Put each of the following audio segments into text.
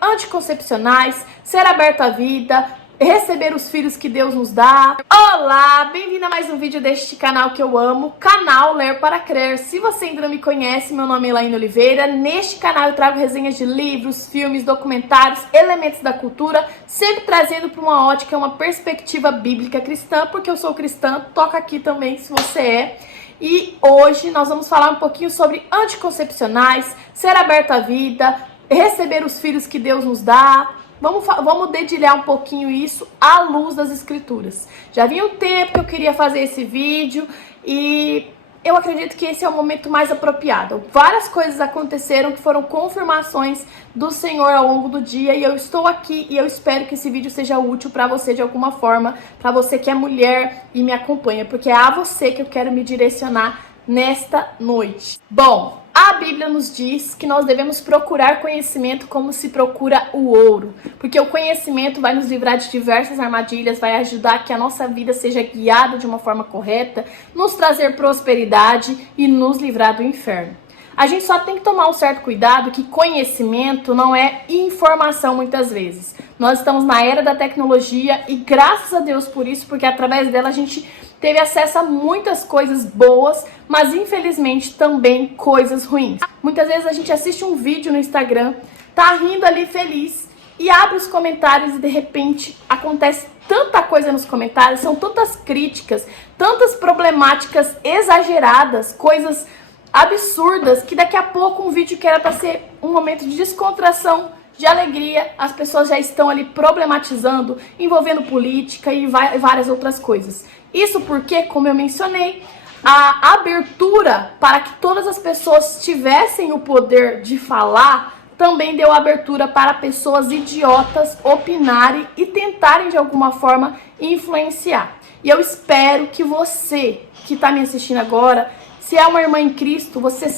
anticoncepcionais, ser aberto à vida, receber os filhos que Deus nos dá. Olá, bem-vindo a mais um vídeo deste canal que eu amo, canal Ler para Crer. Se você ainda não me conhece, meu nome é Elaine Oliveira. Neste canal eu trago resenhas de livros, filmes, documentários, elementos da cultura, sempre trazendo para uma ótica, uma perspectiva bíblica cristã, porque eu sou cristã, toca aqui também se você é. E hoje nós vamos falar um pouquinho sobre anticoncepcionais, ser aberto à vida, receber os filhos que Deus nos dá. Vamos dedilhar um pouquinho isso à luz das escrituras. Já havia um tempo que eu queria fazer esse vídeo e eu acredito que esse é o momento mais apropriado. Várias coisas aconteceram que foram confirmações do Senhor ao longo do dia e eu estou aqui e eu espero que esse vídeo seja útil para você de alguma forma, para você que é mulher e me acompanha, porque é a você que eu quero me direcionar nesta noite. Bom, a Bíblia nos diz que nós devemos procurar conhecimento como se procura o ouro, porque o conhecimento vai nos livrar de diversas armadilhas, vai ajudar que a nossa vida seja guiada de uma forma correta, nos trazer prosperidade e nos livrar do inferno. A gente só tem que tomar um certo cuidado que conhecimento não é informação muitas vezes. Nós estamos na era da tecnologia e graças a Deus por isso, porque através dela a gente teve acesso a muitas coisas boas, mas infelizmente também coisas ruins. Muitas vezes a gente assiste um vídeo no Instagram, tá rindo ali feliz e abre os comentários e de repente acontece tanta coisa nos comentários, são tantas críticas, tantas problemáticas exageradas, coisas absurdas, que daqui a pouco um vídeo que era para ser um momento de descontração, de alegria, as pessoas já estão ali problematizando, envolvendo política e várias outras coisas. Isso porque, como eu mencionei, a abertura para que todas as pessoas tivessem o poder de falar também deu abertura para pessoas idiotas opinarem e tentarem de alguma forma influenciar. E eu espero que você que está me assistindo agora, se é uma irmã em Cristo, você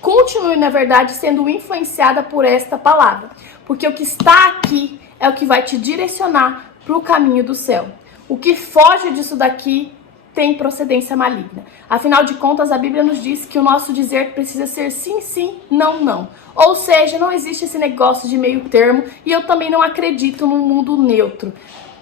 continue na verdade sendo influenciada por esta palavra. Porque o que está aqui é o que vai te direcionar para o caminho do céu. O que foge disso daqui tem procedência maligna. Afinal de contas, a Bíblia nos diz que o nosso dizer precisa ser sim, sim, não, não. Ou seja, não existe esse negócio de meio termo e eu também não acredito num mundo neutro.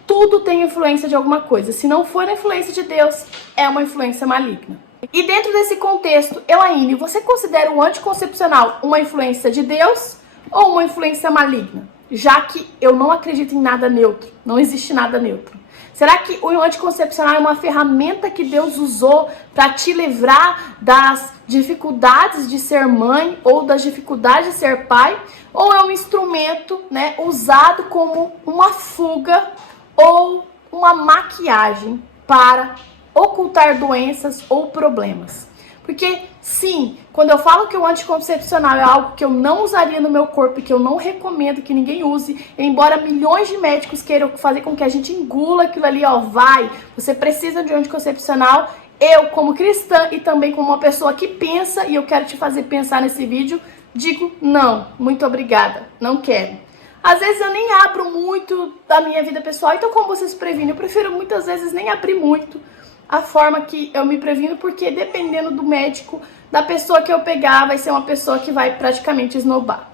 Tudo tem influência de alguma coisa. Se não for a influência de Deus, é uma influência maligna. E dentro desse contexto, Elaine, você considera o anticoncepcional uma influência de Deus ou uma influência maligna? Já que eu não acredito em nada neutro, não existe nada neutro. Será que o anticoncepcional é uma ferramenta que Deus usou para te livrar das dificuldades de ser mãe ou das dificuldades de ser pai? Ou é um instrumento, usado como uma fuga ou uma maquiagem para ocultar doenças ou problemas? Porque, sim, quando eu falo que o anticoncepcional é algo que eu não usaria no meu corpo e que eu não recomendo que ninguém use, embora milhões de médicos queiram fazer com que a gente engula aquilo ali, você precisa de um anticoncepcional, eu, como cristã e também como uma pessoa que pensa, e eu quero te fazer pensar nesse vídeo, digo não, muito obrigada, não quero. Às vezes eu nem abro muito da minha vida pessoal, então como você se previne? Eu prefiro muitas vezes nem abrir muito a forma que eu me previno, porque dependendo do médico, da pessoa que eu pegar, vai ser uma pessoa que vai praticamente esnobar.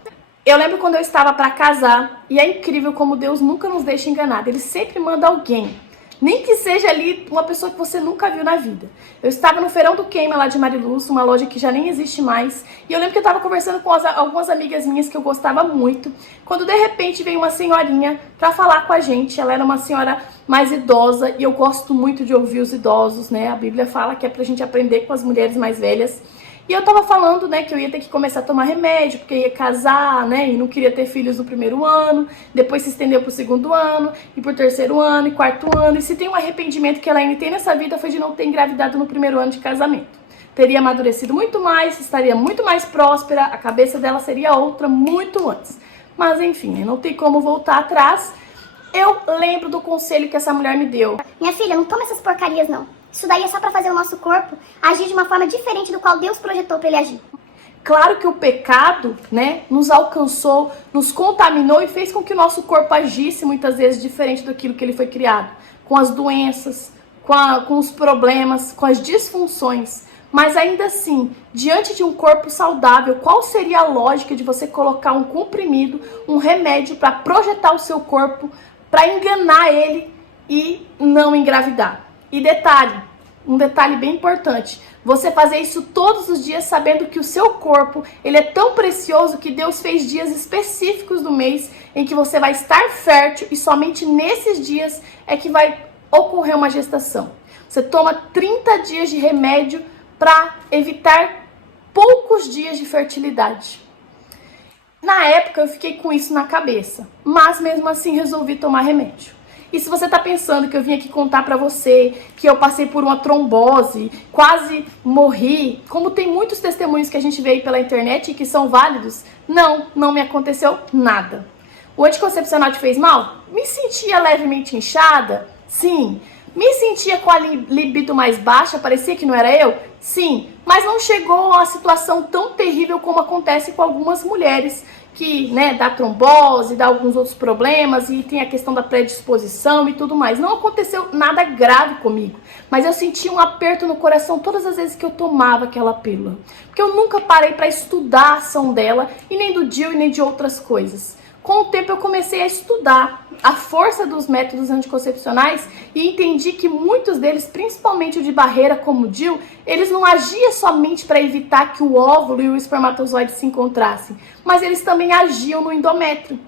Eu lembro quando eu estava para casar, e é incrível como Deus nunca nos deixa enganar. Ele sempre manda alguém, nem que seja ali uma pessoa que você nunca viu na vida. Eu estava no Feirão do Queima lá de Mariluz, uma loja que já nem existe mais, e eu lembro que eu estava conversando com algumas amigas minhas que eu gostava muito, quando de repente veio uma senhorinha para falar com a gente. Ela era uma senhora mais idosa, e eu gosto muito de ouvir os idosos, A Bíblia fala que é pra gente aprender com as mulheres mais velhas. E eu tava falando, que eu ia ter que começar a tomar remédio, porque ia casar, e não queria ter filhos no primeiro ano, depois se estendeu pro segundo ano, e pro terceiro ano, e quarto ano. E se tem um arrependimento que ela ainda tem nessa vida, foi de não ter engravidado no primeiro ano de casamento. Teria amadurecido muito mais, estaria muito mais próspera, a cabeça dela seria outra muito antes. Mas enfim, não tem como voltar atrás. Eu lembro do conselho que essa mulher me deu. Minha filha, não toma essas porcarias não. Isso daí é só pra fazer o nosso corpo agir de uma forma diferente do qual Deus projetou pra ele agir. Claro que o pecado, nos alcançou, nos contaminou e fez com que o nosso corpo agisse muitas vezes diferente daquilo que ele foi criado. Com as doenças, com os problemas, com as disfunções. Mas ainda assim, diante de um corpo saudável, qual seria a lógica de você colocar um comprimido, um remédio para projetar o seu corpo, para enganar ele e não engravidar? E detalhe, um detalhe bem importante, você fazer isso todos os dias sabendo que o seu corpo, ele é tão precioso que Deus fez dias específicos do mês em que você vai estar fértil e somente nesses dias é que vai ocorrer uma gestação. Você toma 30 dias de remédio para evitar poucos dias de fertilidade. Na época eu fiquei com isso na cabeça, mas mesmo assim resolvi tomar remédio. E se você tá pensando que eu vim aqui contar pra você que eu passei por uma trombose, quase morri, como tem muitos testemunhos que a gente vê aí pela internet e que são válidos, não me aconteceu nada. O anticoncepcional te fez mal? Me sentia levemente inchada? Sim. Me sentia com a libido mais baixa, parecia que não era eu? Sim. Mas não chegou a uma situação tão terrível como acontece com algumas mulheres que, dá trombose, dá alguns outros problemas e tem a questão da predisposição e tudo mais. Não aconteceu nada grave comigo, mas eu senti um aperto no coração todas as vezes que eu tomava aquela pílula. Porque eu nunca parei para estudar a ação dela, e nem do DIU e nem de outras coisas. Com o tempo eu comecei a estudar a força dos métodos anticoncepcionais e entendi que muitos deles, principalmente o de barreira como o DIU, eles não agiam somente para evitar que o óvulo e o espermatozoide se encontrassem, mas eles também agiam no endométrio,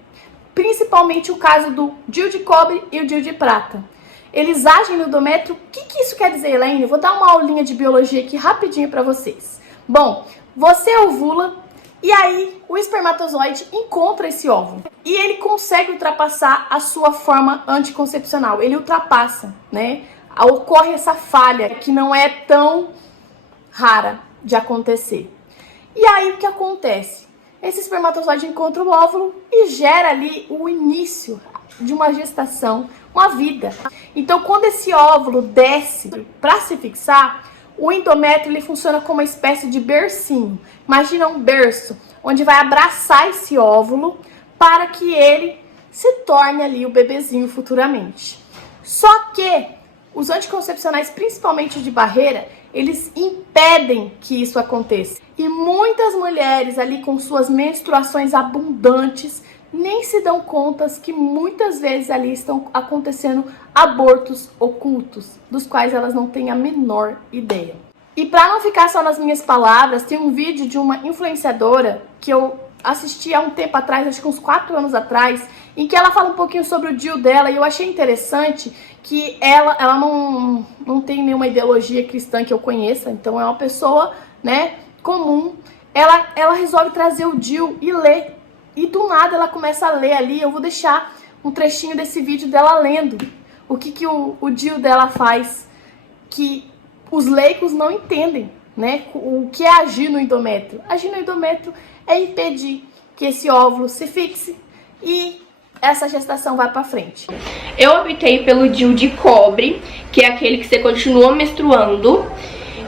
principalmente o caso do DIU de cobre e o DIU de prata. Eles agem no endométrio. O que isso quer dizer, Elaine? Eu vou dar uma aulinha de biologia aqui rapidinho para vocês. Bom, você ovula, e aí, o espermatozoide encontra esse óvulo e ele consegue ultrapassar a sua forma anticoncepcional. Ele ultrapassa, Ocorre essa falha que não é tão rara de acontecer. E aí, o que acontece? Esse espermatozoide encontra o óvulo e gera ali o início de uma gestação, uma vida. Então, quando esse óvulo desce para se fixar, o endométrio ele funciona como uma espécie de bercinho. Imagina um berço onde vai abraçar esse óvulo para que ele se torne ali o bebezinho futuramente. Só que os anticoncepcionais, principalmente de barreira, eles impedem que isso aconteça. E muitas mulheres ali com suas menstruações abundantes nem se dão conta que muitas vezes ali estão acontecendo abortos ocultos, dos quais elas não têm a menor ideia. E para não ficar só nas minhas palavras, tem um vídeo de uma influenciadora que eu assisti há um tempo atrás, acho que uns 4 anos atrás, em que ela fala um pouquinho sobre o DIU dela, e eu achei interessante que ela não tem nenhuma ideologia cristã que eu conheça, então é uma pessoa, comum. Ela resolve trazer o DIU e ler. E do nada ela começa a ler ali. Eu vou deixar um trechinho desse vídeo dela lendo o que o DIU dela faz, que os leigos não entendem, o que é agir no endométrio. Agir no endométrio é impedir que esse óvulo se fixe e essa gestação vai para frente. Eu optei pelo DIU de cobre, que é aquele que você continua menstruando.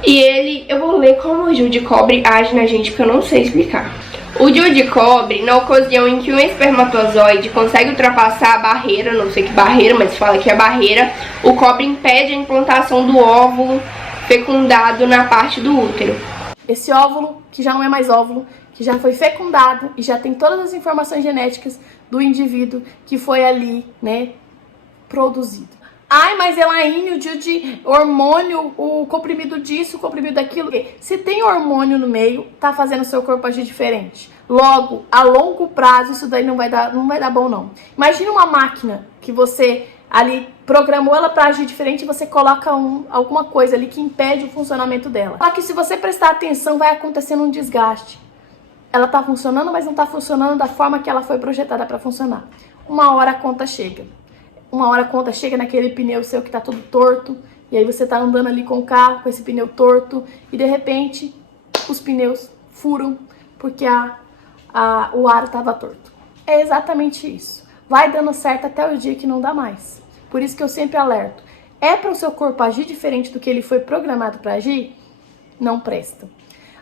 E eu vou ler como o DIU de cobre age na gente, porque eu não sei explicar. O DIU de cobre, na ocasião em que um espermatozoide consegue ultrapassar a barreira, não sei que barreira, mas fala que é barreira, o cobre impede a implantação do óvulo fecundado na parte do útero. Esse óvulo, que já não é mais óvulo, que já foi fecundado e já tem todas as informações genéticas do indivíduo que foi ali, produzido. Ai, mas Elaine, o DIU de hormônio, o comprimido disso, o comprimido daquilo. Se tem hormônio no meio, tá fazendo o seu corpo agir diferente. Logo, a longo prazo, isso daí não vai dar bom, não. Imagina uma máquina que você ali programou ela para agir diferente e você coloca alguma coisa ali que impede o funcionamento dela. Só que se você prestar atenção, vai acontecendo um desgaste. Ela tá funcionando, mas não tá funcionando da forma que ela foi projetada para funcionar. Uma hora a conta chega. Uma hora a conta chega naquele pneu seu que tá todo torto, e aí você tá andando ali com o carro, com esse pneu torto, e de repente os pneus furam porque o ar tava torto. É exatamente isso. Vai dando certo até o dia que não dá mais. Por isso que eu sempre alerto. É para o seu corpo agir diferente do que ele foi programado para agir? Não presta.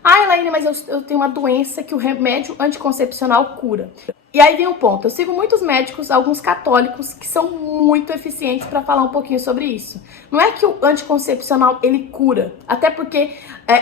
Ah, Elaine, mas eu tenho uma doença que o remédio anticoncepcional cura. E aí vem um ponto, eu sigo muitos médicos, alguns católicos, que são muito eficientes para falar um pouquinho sobre isso. Não é que o anticoncepcional, ele cura, até porque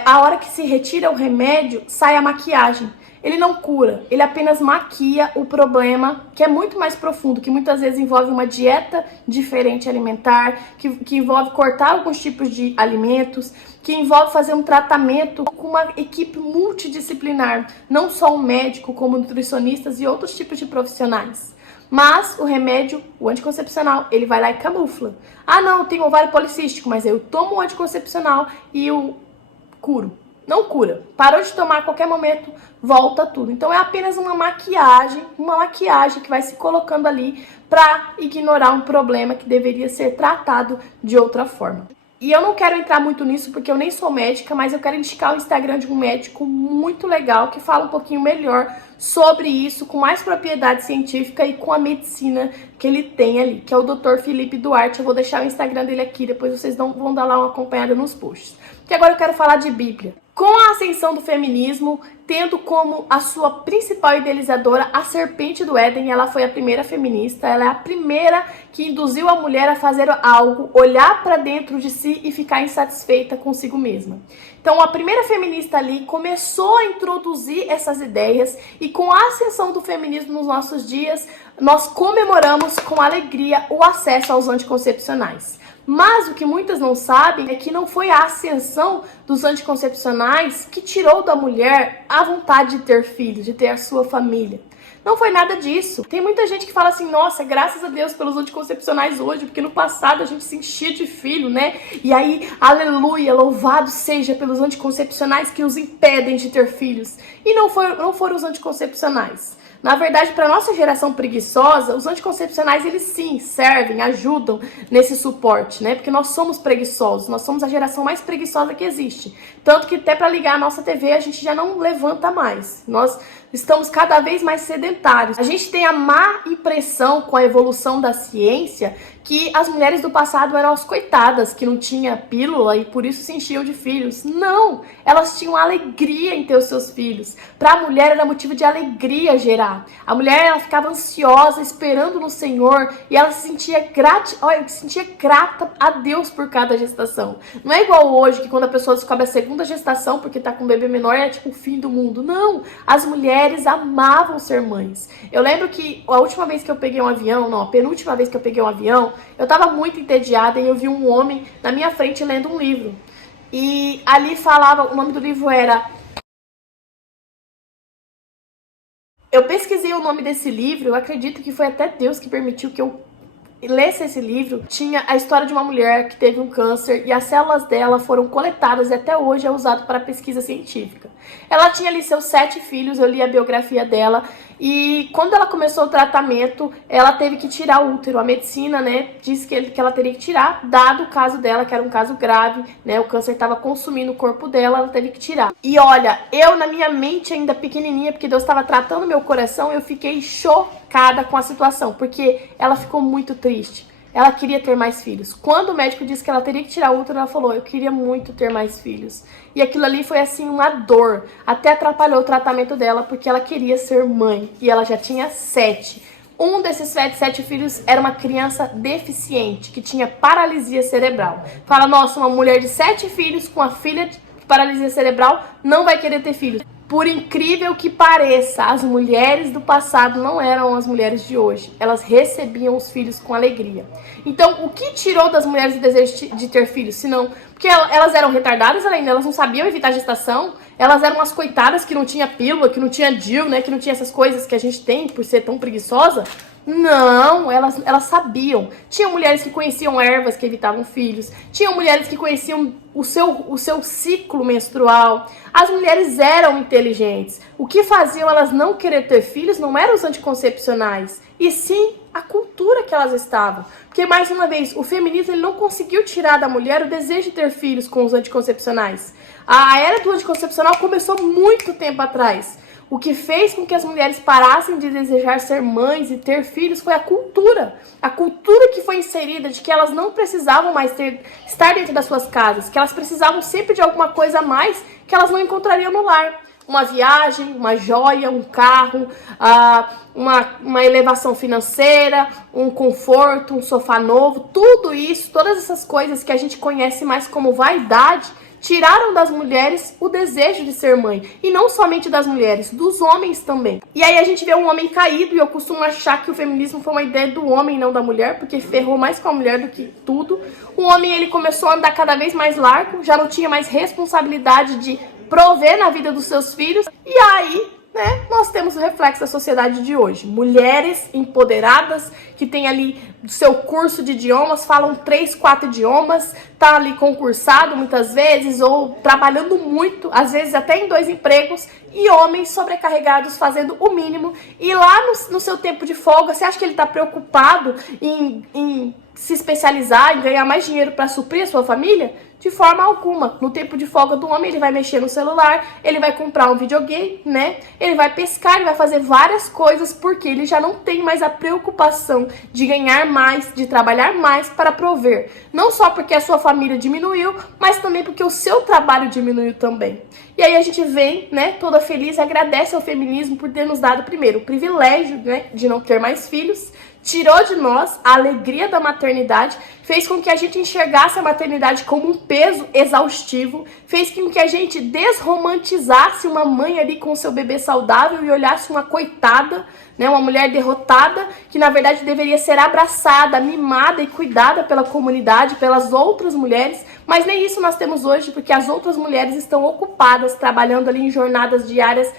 a hora que se retira o remédio, sai a maquiagem. Ele não cura, ele apenas maquia o problema, que é muito mais profundo, que muitas vezes envolve uma dieta diferente alimentar, que envolve cortar alguns tipos de alimentos, que envolve fazer um tratamento com uma equipe multidisciplinar, não só um médico, como nutricionistas e outros tipos de profissionais. Mas o remédio, o anticoncepcional, ele vai lá e camufla. Ah, não, eu tenho ovário policístico, mas eu tomo o anticoncepcional e eu curo. Não cura. Parou de tomar a qualquer momento, volta tudo. Então é apenas uma maquiagem que vai se colocando ali para ignorar um problema que deveria ser tratado de outra forma. E eu não quero entrar muito nisso porque eu nem sou médica, mas eu quero indicar o Instagram de um médico muito legal que fala um pouquinho melhor sobre isso, com mais propriedade científica e com a medicina que ele tem ali, que é o Dr. Felipe Duarte. Eu vou deixar o Instagram dele aqui, depois vocês vão dar lá uma acompanhada nos posts. Porque agora eu quero falar de Bíblia. Com a ascensão do feminismo, tendo como a sua principal idealizadora a Serpente do Éden, ela foi a primeira feminista, ela é a primeira que induziu a mulher a fazer algo, olhar para dentro de si e ficar insatisfeita consigo mesma. Então a primeira feminista ali começou a introduzir essas ideias e com a ascensão do feminismo nos nossos dias, nós comemoramos com alegria o acesso aos anticoncepcionais. Mas o que muitas não sabem é que não foi a ascensão dos anticoncepcionais que tirou da mulher a vontade de ter filhos, de ter a sua família. Não foi nada disso. Tem muita gente que fala assim, nossa, graças a Deus pelos anticoncepcionais hoje, porque no passado a gente se enchia de filho, né? E aí, aleluia, louvado seja pelos anticoncepcionais que nos impedem de ter filhos. E não foram os anticoncepcionais. Na verdade, para nossa geração preguiçosa, os anticoncepcionais, eles sim servem, ajudam nesse suporte, né? Porque nós somos preguiçosos, nós somos a geração mais preguiçosa que existe. Tanto que até para ligar a nossa TV, a gente já não levanta mais. Nós estamos cada vez mais sedentários. A gente tem a má impressão com a evolução da ciência que as mulheres do passado eram as coitadas, que não tinha pílula e por isso se enchiam de filhos. Não! Elas tinham alegria em ter os seus filhos. Para a mulher era motivo de alegria gerar. A mulher, ela ficava ansiosa, esperando no Senhor, e ela se sentia grata a Deus por cada gestação. Não é igual hoje, que quando a pessoa descobre a segunda gestação porque tá com um bebê menor, é tipo o fim do mundo. Não! As mulheres amavam ser mães. Eu lembro que a última vez que eu peguei um avião, não, a penúltima vez que eu peguei um avião, eu tava muito entediada e eu vi um homem na minha frente lendo um livro. E ali falava, o nome do livro era... Eu pesquisei o nome desse livro, eu acredito que foi até Deus que permitiu que eu lesse esse livro. Tinha a história de uma mulher que teve um câncer e as células dela foram coletadas e até hoje é usado para pesquisa científica. Ela tinha ali seus 7 filhos, eu li a biografia dela, e quando ela começou o tratamento, ela teve que tirar o útero. A medicina, né, disse que ela teria que tirar, dado o caso dela, que era um caso grave, né, o câncer estava consumindo o corpo dela, ela teve que tirar. E olha, eu na minha mente ainda pequenininha, porque Deus estava tratando meu coração, eu fiquei chocada com a situação, porque ela ficou muito triste. Ela queria ter mais filhos. Quando o médico disse que ela teria que tirar o útero, ela falou, eu queria muito ter mais filhos. E aquilo ali foi assim uma dor. Até atrapalhou o tratamento dela, porque ela queria ser mãe. E ela já tinha 7. Um desses 7 filhos era uma criança deficiente, que tinha paralisia cerebral. Fala, nossa, uma mulher de 7 filhos com a filha de paralisia cerebral não vai querer ter filhos. Por incrível que pareça, as mulheres do passado não eram as mulheres de hoje. Elas recebiam os filhos com alegria. Então, o que tirou das mulheres o desejo de ter filhos? Senão, porque elas eram retardadas ainda, elas não sabiam evitar a gestação, elas eram umas coitadas que não tinha pílula, que não tinha DIU, né, que não tinha essas coisas que a gente tem por ser tão preguiçosa. Não, elas sabiam. Tinha mulheres que conheciam ervas que evitavam filhos. Tinha mulheres que conheciam o seu ciclo menstrual. As mulheres eram inteligentes. O que faziam elas não querer ter filhos não eram os anticoncepcionais, e sim a cultura que elas estavam. Porque, mais uma vez, o feminismo ele não conseguiu tirar da mulher o desejo de ter filhos com os anticoncepcionais. A era do anticoncepcional começou muito tempo atrás. O que fez com que as mulheres parassem de desejar ser mães e ter filhos foi a cultura. A cultura que foi inserida de que elas não precisavam mais estar dentro das suas casas, que elas precisavam sempre de alguma coisa a mais que elas não encontrariam no lar. uma viagem, uma joia, um carro, uma elevação financeira, um conforto, um sofá novo, tudo isso, todas essas coisas que a gente conhece mais como vaidade, tiraram das mulheres o desejo de ser mãe. E não somente das mulheres, dos homens também. E aí a gente vê um homem caído, e eu costumo achar que o feminismo foi uma ideia do homem, não da mulher, porque ferrou mais com a mulher do que tudo. O homem, ele começou a andar cada vez mais largo, já não tinha mais responsabilidade de prover na vida dos seus filhos. E aí, né, nós temos o reflexo da sociedade de hoje. Mulheres empoderadas, que tem ali seu curso de idiomas, falam 3, 4 idiomas, tá ali concursado muitas vezes, ou trabalhando muito, às vezes até em 2 empregos, e homens sobrecarregados fazendo o mínimo. E lá no seu tempo de folga, você acha que ele tá preocupado em se especializar, em ganhar mais dinheiro para suprir a sua família? De forma alguma. No tempo de folga do homem, ele vai mexer no celular, ele vai comprar um videogame, né? Ele vai pescar, ele vai fazer várias coisas, porque ele já não tem mais a preocupação de ganhar mais, de trabalhar mais para prover. Não só porque a sua família diminuiu, mas também porque o seu trabalho diminuiu também. E aí a gente vem, né, toda feliz, agradece ao feminismo por ter nos dado, primeiro, o privilégio, né, de não ter mais filhos, tirou de nós a alegria da maternidade, fez com que a gente enxergasse a maternidade como um peso exaustivo, fez com que a gente desromantizasse uma mãe ali com o seu bebê saudável e olhasse uma coitada, né, uma mulher derrotada, que na verdade deveria ser abraçada, mimada e cuidada pela comunidade, pelas outras mulheres, mas nem isso nós temos hoje, porque as outras mulheres estão ocupadas, trabalhando ali em jornadas diárias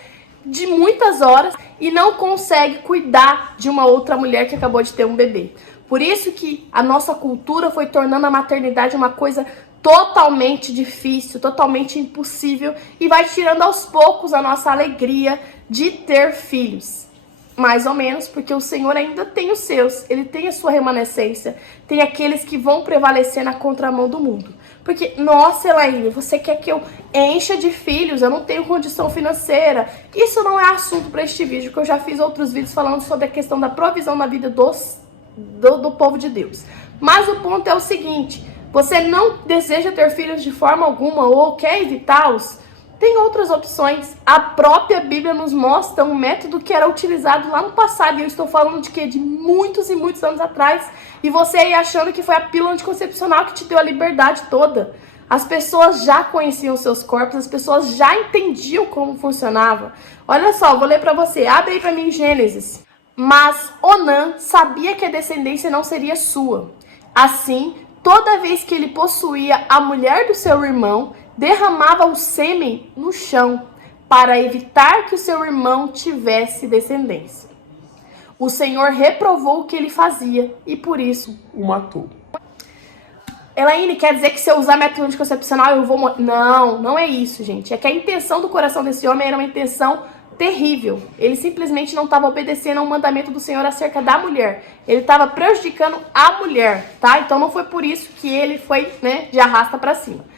de muitas horas e não consegue cuidar de uma outra mulher que acabou de ter um bebê. Por isso que a nossa cultura foi tornando a maternidade uma coisa totalmente difícil, totalmente impossível, e vai tirando aos poucos a nossa alegria de ter filhos. Mais ou menos, porque o Senhor ainda tem os seus, ele tem a sua remanescência, tem aqueles que vão prevalecer na contramão do mundo. Porque, nossa, Elaine, você quer que eu encha de filhos, eu não tenho condição financeira. Isso não é assunto para este vídeo, porque eu já fiz outros vídeos falando sobre a questão da provisão na vida do povo de Deus. Mas o ponto é o seguinte, você não deseja ter filhos de forma alguma ou quer evitá-los? Tem outras opções. A própria Bíblia nos mostra um método que era utilizado lá no passado. E eu estou falando de quê? De muitos e muitos anos atrás. E você aí achando que foi a pílula anticoncepcional que te deu a liberdade toda. As pessoas já conheciam seus corpos, as pessoas já entendiam como funcionava. Olha só, vou ler para você. Abre aí para mim Gênesis. Mas Onã sabia que a descendência não seria sua. Assim, toda vez que ele possuía a mulher do seu irmão, derramava o sêmen no chão para evitar que o seu irmão tivesse descendência. O Senhor reprovou o que ele fazia e por isso o matou. Elaine, quer dizer que se eu usar método anticoncepcional eu vou morrer? Não, não é isso, gente. É que a intenção do coração desse homem era uma intenção terrível. Ele simplesmente não estava obedecendo ao mandamento do Senhor acerca da mulher. Ele estava prejudicando a mulher, tá? Então não foi por isso que ele foi, né, de arrasta para cima.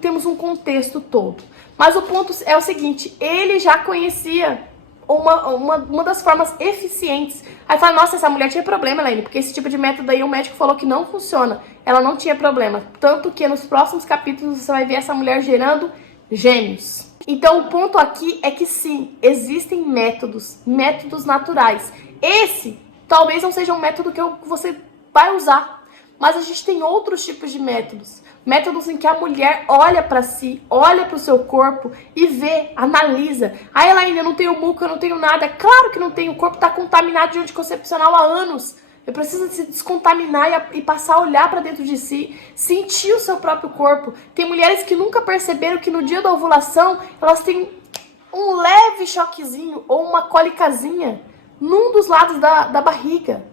Temos um contexto todo. Mas o ponto é o seguinte, ele já conhecia uma das formas eficientes. Aí fala, nossa, essa mulher tinha problema, Elaine, porque esse tipo de método aí o médico falou que não funciona. Ela não tinha problema. Tanto que nos próximos capítulos você vai ver essa mulher gerando gêmeos. Então o ponto aqui é que sim, existem métodos naturais. Esse talvez não seja um método que você vai usar. Mas a gente tem outros tipos de métodos. Métodos em que a mulher olha para si, olha para o seu corpo e vê, analisa. Ah, Elaine, eu não tenho muco, eu não tenho nada. Claro que não tem, o corpo está contaminado de anticoncepcional há anos. Eu preciso se descontaminar e passar a olhar para dentro de si, sentir o seu próprio corpo. Tem mulheres que nunca perceberam que no dia da ovulação elas têm um leve choquezinho ou uma cólicazinha num dos lados da barriga,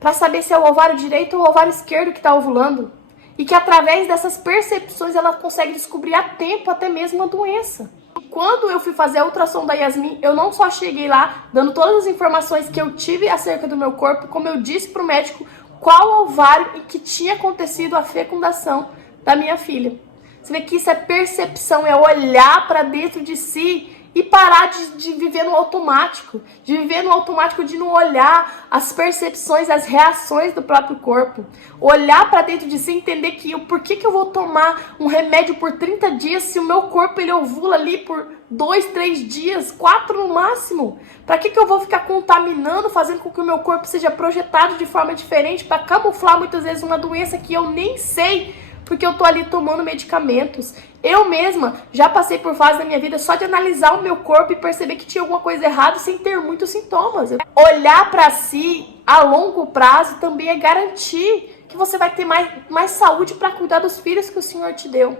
para saber se é o ovário direito ou o ovário esquerdo que está ovulando. E que através dessas percepções ela consegue descobrir a tempo até mesmo a doença. Quando eu fui fazer a ultrassom da Yasmin, eu não só cheguei lá dando todas as informações que eu tive acerca do meu corpo, como eu disse para o médico qual ovário e que tinha acontecido a fecundação da minha filha. Você vê que isso é percepção, é olhar para dentro de si E parar de viver no automático, de não olhar as percepções, as reações do próprio corpo. Olhar para dentro de si e entender que por que eu vou tomar um remédio por 30 dias se o meu corpo ele ovula ali por 2, 3 dias, 4 no máximo? Para que eu vou ficar contaminando, fazendo com que o meu corpo seja projetado de forma diferente para camuflar muitas vezes uma doença que eu nem sei, porque eu tô ali tomando medicamentos. Eu mesma já passei por fase da minha vida só de analisar o meu corpo e perceber que tinha alguma coisa errada sem ter muitos sintomas. Olhar para si a longo prazo também é garantir que você vai ter mais saúde para cuidar dos filhos que o Senhor te deu.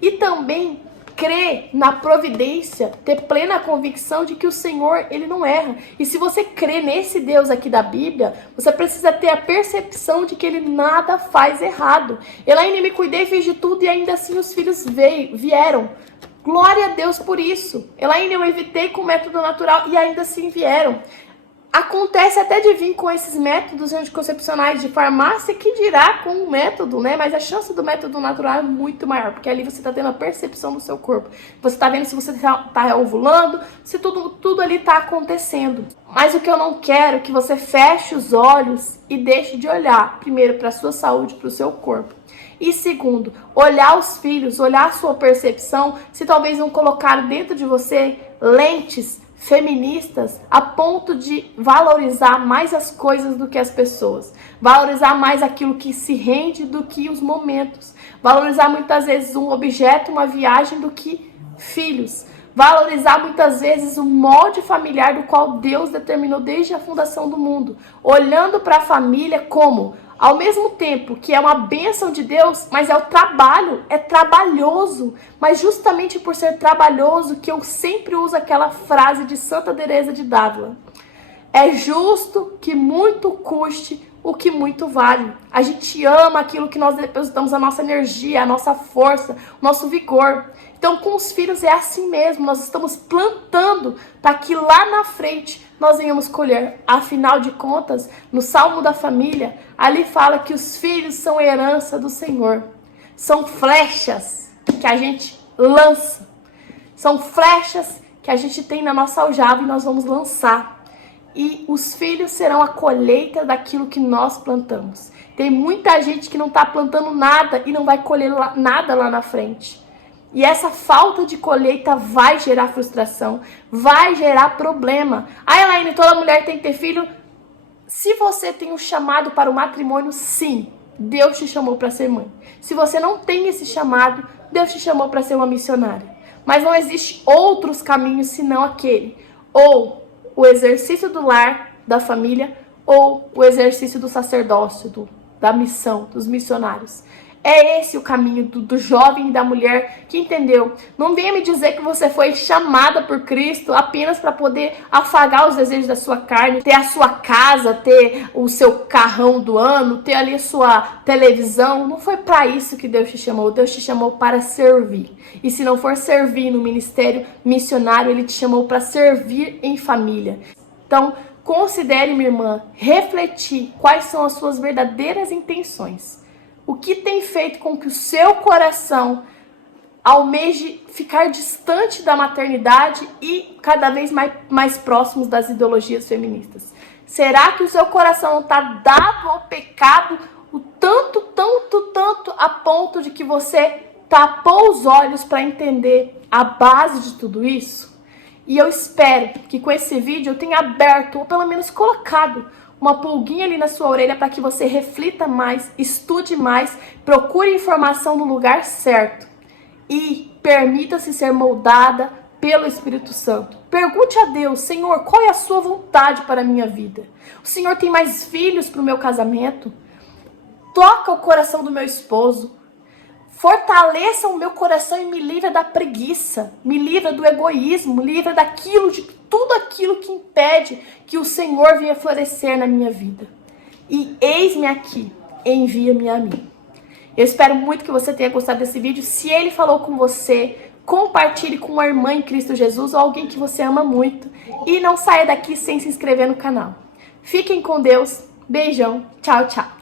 E também crer na providência, ter plena convicção de que o Senhor, ele não erra. E se você crê nesse Deus aqui da Bíblia, você precisa ter a percepção de que ele nada faz errado. Elaine, me cuidei, fiz de tudo e ainda assim os filhos vieram. Glória a Deus por isso. Elaine, eu evitei com o método natural e ainda assim vieram. Acontece até de vir com esses métodos anticoncepcionais de farmácia, que dirá com o método, né? Mas a chance do método natural é muito maior, porque ali você tá tendo a percepção do seu corpo. Você tá vendo se você tá ovulando, se tudo ali tá acontecendo. Mas o que eu não quero é que você feche os olhos e deixe de olhar, primeiro, para a sua saúde, para o seu corpo. E segundo, olhar os filhos, olhar a sua percepção, se talvez não colocaram dentro de você lentes feministas a ponto de valorizar mais as coisas do que as pessoas, valorizar mais aquilo que se rende do que os momentos, valorizar muitas vezes um objeto, uma viagem do que filhos, valorizar muitas vezes o molde familiar do qual Deus determinou desde a fundação do mundo, olhando para a família como, ao mesmo tempo que é uma bênção de Deus, mas é o trabalho, é trabalhoso. Mas justamente por ser trabalhoso que eu sempre uso aquela frase de Santa Teresa de Dávila. É justo que muito custe o que muito vale. A gente ama aquilo que nós depositamos a nossa energia, a nossa força, o nosso vigor. Então com os filhos é assim mesmo, nós estamos plantando para que lá na frente nós venhamos colher. Afinal de contas, no Salmo da Família, ali fala que os filhos são herança do Senhor. São flechas que a gente lança. São flechas que a gente tem na nossa aljava e nós vamos lançar. E os filhos serão a colheita daquilo que nós plantamos. Tem muita gente que não está plantando nada e não vai colher nada lá na frente. E essa falta de colheita vai gerar frustração, vai gerar problema. Ah, Elaine, toda mulher tem que ter filho. Se você tem um chamado para o matrimônio, sim, Deus te chamou para ser mãe. Se você não tem esse chamado, Deus te chamou para ser uma missionária. Mas não existe outros caminhos senão aquele. Ou o exercício do lar, da família, ou o exercício do sacerdócio, da missão, dos missionários. É esse o caminho do jovem e da mulher que entendeu. Não venha me dizer que você foi chamada por Cristo apenas para poder afagar os desejos da sua carne, ter a sua casa, ter o seu carrão do ano, ter ali a sua televisão. Não foi para isso que Deus te chamou. Deus te chamou para servir. E se não for servir no ministério missionário, Ele te chamou para servir em família. Então, considere, minha irmã, refletir quais são as suas verdadeiras intenções. O que tem feito com que o seu coração almeje ficar distante da maternidade e cada vez mais próximos das ideologias feministas? Será que o seu coração não está dado ao pecado o tanto a ponto de que você tapou os olhos para entender a base de tudo isso? E eu espero que com esse vídeo eu tenha aberto, ou pelo menos colocado, uma pulguinha ali na sua orelha para que você reflita mais, estude mais, procure informação no lugar certo e permita-se ser moldada pelo Espírito Santo. Pergunte a Deus: Senhor, qual é a sua vontade para a minha vida? O Senhor tem mais filhos para o meu casamento? Toca o coração do meu esposo. Fortaleça o meu coração e me livra da preguiça, me livra do egoísmo, me livra de tudo aquilo que impede que o Senhor venha florescer na minha vida. E eis-me aqui, envia-me a mim. Eu espero muito que você tenha gostado desse vídeo. Se ele falou com você, compartilhe com uma irmã em Cristo Jesus ou alguém que você ama muito. E não saia daqui sem se inscrever no canal. Fiquem com Deus. Beijão. Tchau, tchau.